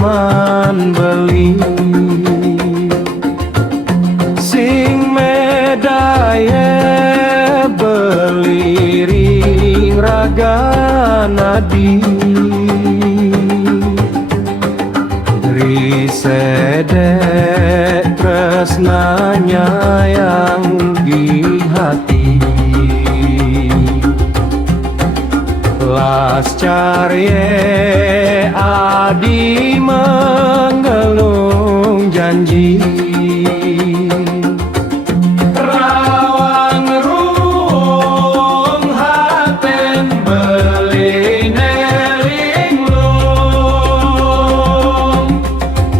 man beli sing medaye beli ring raga nadi risedek tresnanya yang di hati las carye adi menggelung janji rawang ruang haten beli neling lung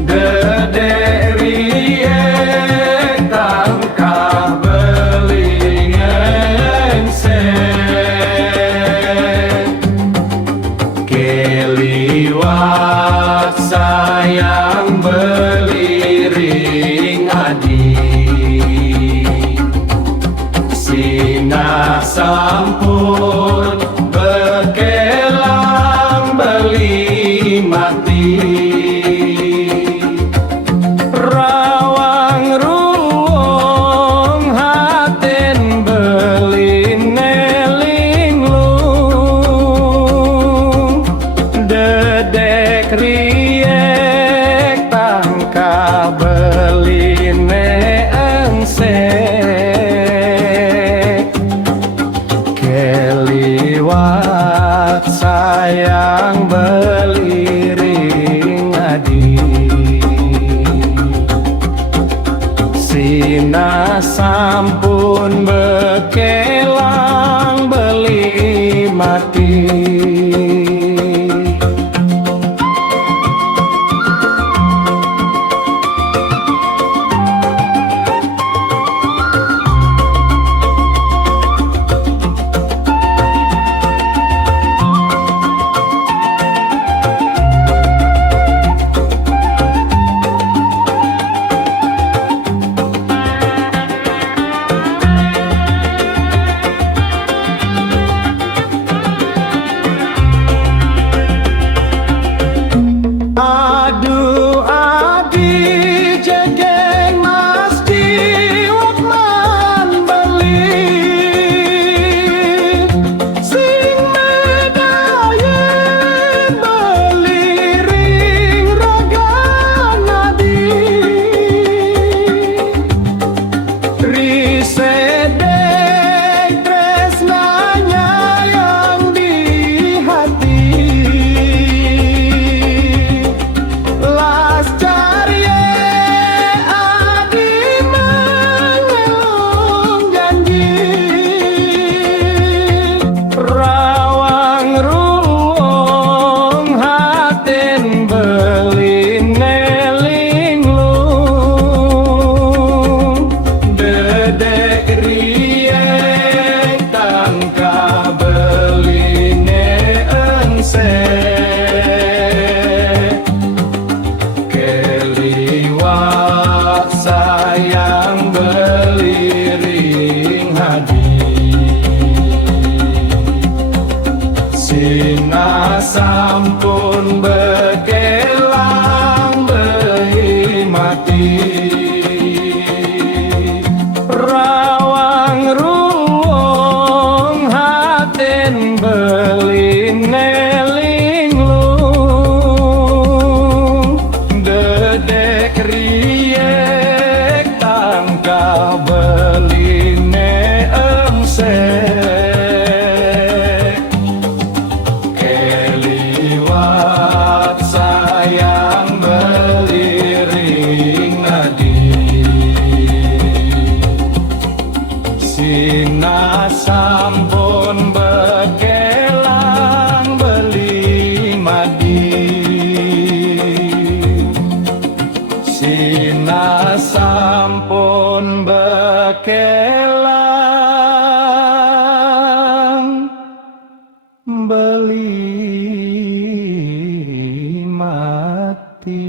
dedek riek tangkah beli ngensek keliwat sayang beli ring adi sinah sampun bekelang beli mati rawang ruang haten beli neling lung dedek riek tangka beli neengsek keliwat sayang beli ring adi sinah sampun bekelang beli mati aduh adi jegeng mas jiwat man beli sing medaye beli ring raga nadi risedek tresnanya yang di hati las carye adi mengelung janji rawang ruang haten beli neling lung dedek riek tangka beli neengsek keliwat sayang beli ring hadi sinah sampun bekelang beli mati rawang ruang haten beli neling lung dedek riek tangka beli neengsek keliwat sayang beli ring nadi sinah sampun bekelang beli madi sinah sampun bekelang beli mati